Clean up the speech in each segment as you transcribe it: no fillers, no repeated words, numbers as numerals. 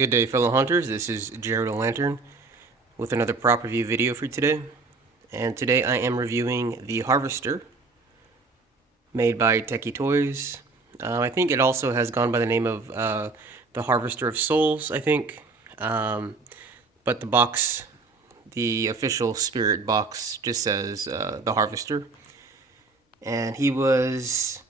Good day, fellow hunters. This is Jared O'Lantern with another prop review video for today. And today I am reviewing the Harvester made by Tekky Toys. I think it also has gone by the name of the Harvester of Souls, I think. But the box, the official Spirit box, just says the Harvester. And he was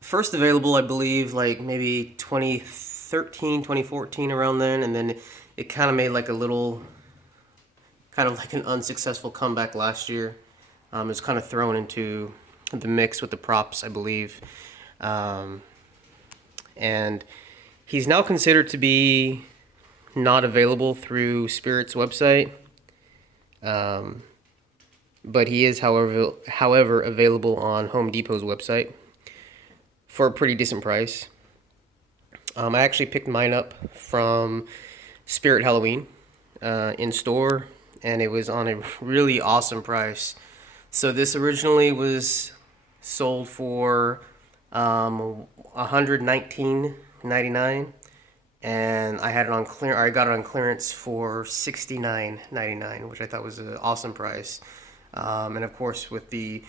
first available, I believe, like maybe 2013, 2014, around then, and then it kind of made like a little, kind of like an unsuccessful comeback last year. It was kind of thrown into the mix with the props, I believe. And he's now considered to be not available through Spirit's website. But he is, however, available on Home Depot's website for a pretty decent price. I actually picked mine up from Spirit Halloween in store, and it was on a really awesome price. So this originally was sold for $119.99, and I had it on I got it on clearance for $69.99, which I thought was an awesome price. And of course, with the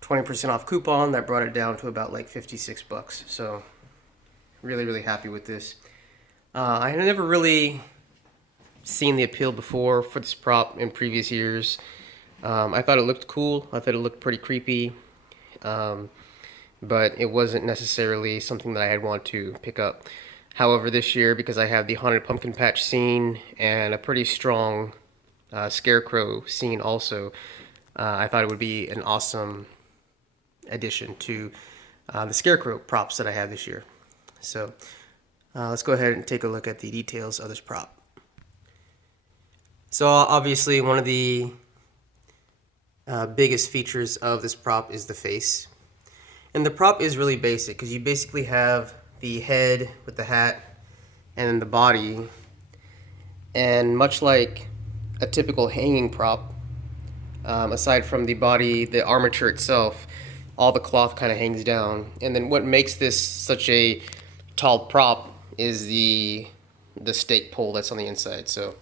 20% off coupon, that brought it down to about like 56 bucks. So really happy with this. I had never really seen the appeal before for this prop in previous years. I thought it looked cool. I thought it looked pretty creepy. But it wasn't necessarily something that I had wanted to pick up. However, this year, because I have the Haunted Pumpkin Patch scene and a pretty strong Scarecrow scene also, I thought it would be an awesome addition to the Scarecrow props that I have this year. So let's go ahead and take a look at the details of this prop. So obviously one of the biggest features of this prop is the face. And the prop is really basic because you basically have the head with the hat and then the body. And much like a typical hanging prop, aside from the body, the armature itself, all the cloth kind of hangs down. And then what makes this such a tall prop is the stake pole that's on the inside. So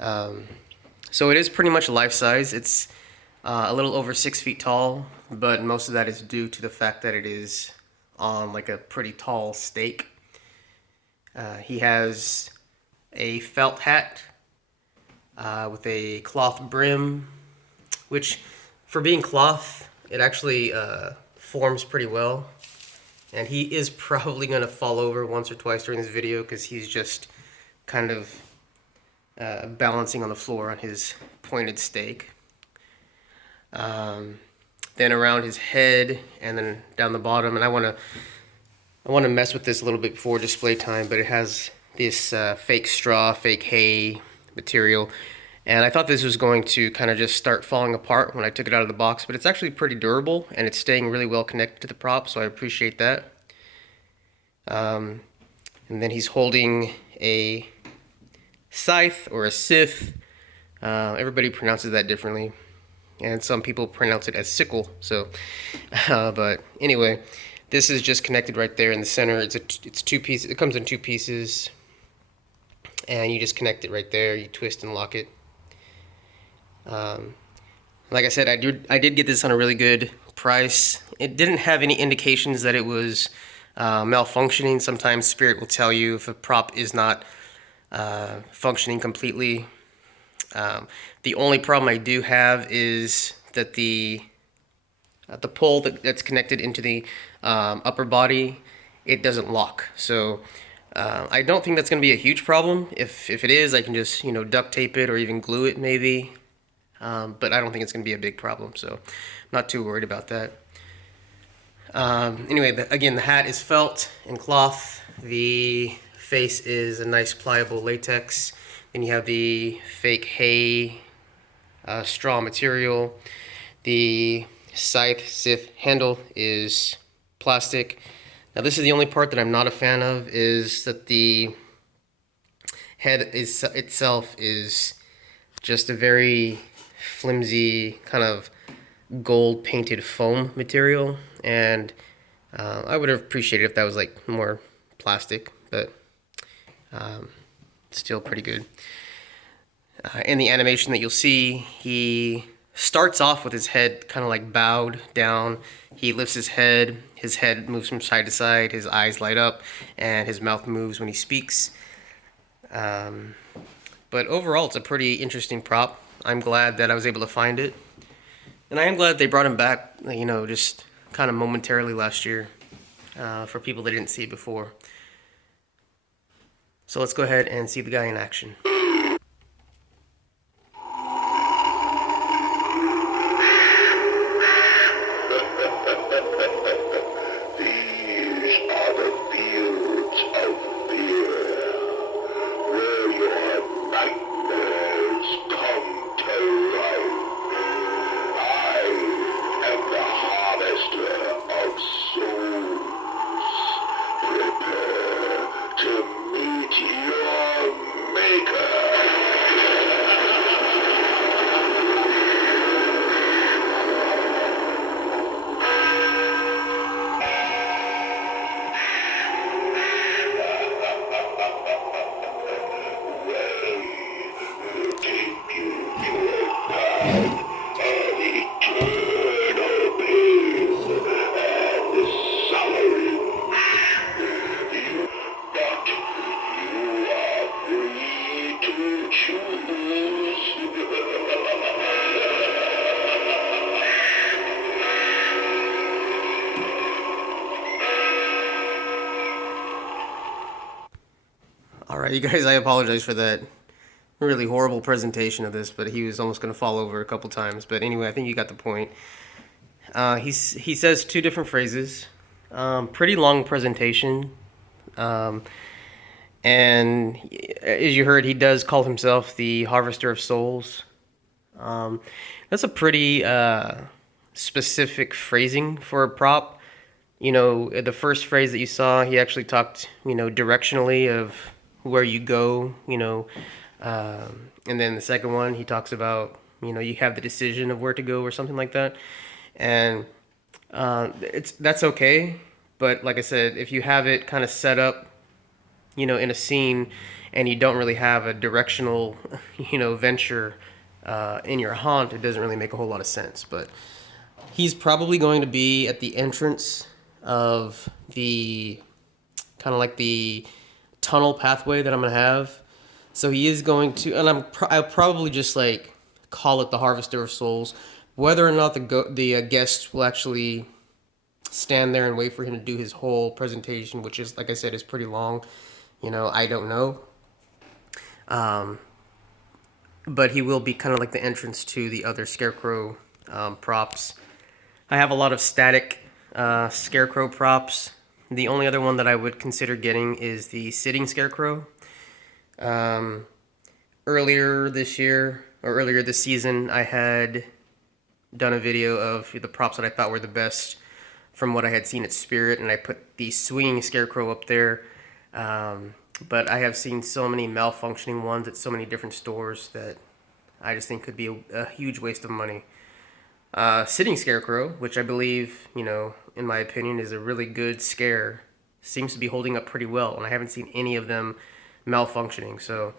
it is pretty much life size. It's a little over 6 feet tall, but most of that is due to the fact that it is on like a pretty tall stake. He has a felt hat with a cloth brim, which for being cloth, it actually forms pretty well. And he is probably going to fall over once or twice during this video because he's just kind of balancing on the floor on his pointed stake. Then around his head and then down the bottom, and I want to mess with this a little bit before display time, but it has this fake straw, fake hay material. And I thought this was going to kind of just start falling apart when I took it out of the box, but it's actually pretty durable and it's staying really well connected to the prop, so I appreciate that. And then he's holding a scythe or a scythe. Everybody pronounces that differently, and some people pronounce it as sickle. So, but anyway, this is just connected right there in the center. It's two pieces. It comes in two pieces, and you just connect it right there. You twist and lock it. Like I said, I did get this on a really good price. It didn't have any indications that it was malfunctioning. Sometimes Spirit will tell you if a prop is not functioning completely. The only problem I do have is that the pole that's connected into the upper body, it doesn't lock. So I don't think that's going to be a huge problem. If it is, I can just duct tape it or even glue it maybe. But I don't think it's going to be a big problem, so I'm not too worried about that. Anyway, again, the hat is felt and cloth. The face is a nice pliable latex. Then you have the fake hay straw material. The scythe handle is plastic. Now this is the only part that I'm not a fan of, is that the head itself is just a very flimsy kind of gold painted foam material, and I would have appreciated if that was like more plastic, but Still pretty good. In the animation that you'll see, he starts off with his head kind of like bowed down. He lifts his head moves from side to side, his eyes light up, and his mouth moves when he speaks. But overall, it's a pretty interesting prop. I'm glad that I was able to find it. And I am glad they brought him back, you know, just kind of momentarily last year for people that didn't see it before. So let's go ahead and see the guy in action. Alright, you guys, I apologize for that really horrible presentation of this, but he was almost going to fall over a couple times. But anyway, I think you got the point. He says two different phrases. Pretty long presentation. And as you heard, he does call himself the Harvester of Souls. That's a pretty specific phrasing for a prop. You know, the first phrase that you saw, he actually talked, you know, directionally of where you go, you know. And then the second one, he talks about, you know, you have the decision of where to go or something like that. And that's okay. But like I said, if you have it kind of set up, you know, in a scene and you don't really have a directional, you know, venture in your haunt, it doesn't really make a whole lot of sense. But he's probably going to be at the entrance of the kind of like the tunnel pathway that I'm going to have. So he is going to, and I'll probably just like call it the Harvester of Souls. Whether or not the guests will actually stand there and wait for him to do his whole presentation, which is, like I said, is pretty long. You know, I don't know. But he will be kind of like the entrance to the other Scarecrow props. I have a lot of static Scarecrow props. The only other one that I would consider getting is the sitting Scarecrow. Earlier this year, or earlier this season, I had done a video of the props that I thought were the best from what I had seen at Spirit, and I put the swinging Scarecrow up there. But I have seen so many malfunctioning ones at so many different stores that I just think could be a huge waste of money. Sitting Scarecrow, which I believe, you know, in my opinion, is a really good scare, seems to be holding up pretty well, and I haven't seen any of them malfunctioning, so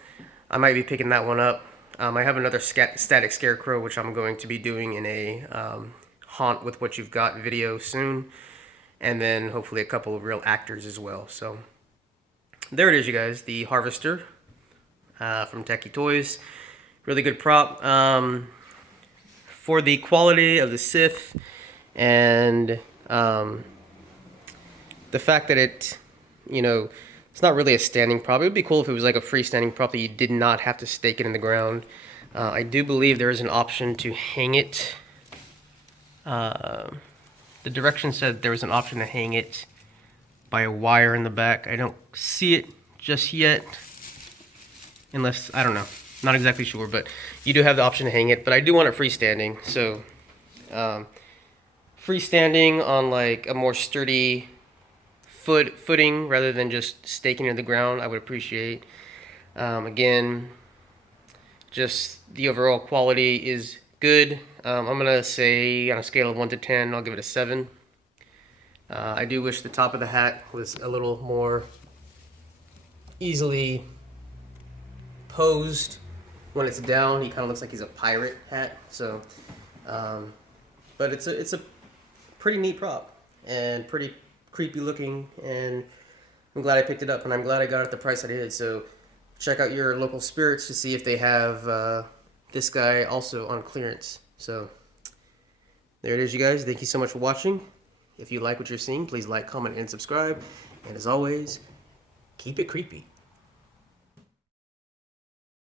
I might be picking that one up. I have another static Scarecrow, which I'm going to be doing in a Haunt with What You've Got video soon, and then hopefully a couple of real actors as well. So there it is, you guys, the Harvester from Tekky Toys. Really good prop. For the quality of the Sith and the fact that it, you know, it's not really a standing prop. It would be cool if it was like a freestanding prop that you did not have to stake it in the ground. I do believe there is an option to hang it. The direction said there was an option to hang it by a wire in the back. I don't see it just yet. Unless, I don't know. Not exactly sure, but you do have the option to hang it. But I do want it freestanding. So, freestanding on like a more sturdy footing rather than just staking it in the ground, I would appreciate. Again, just the overall quality is good. I'm going to say on a scale of 1 to 10, I'll give it a 7. I do wish the top of the hat was a little more easily posed when it's down. He kind of looks like he's a pirate hat. So, but it's a pretty neat prop and pretty creepy looking, and I'm glad I picked it up, and I'm glad I got it at the price I did. So check out your local spirits to see if they have this guy also on clearance. So there it is, you guys. Thank you so much for watching. If you like what you're seeing, please like, comment, and subscribe. And as always, keep it creepy.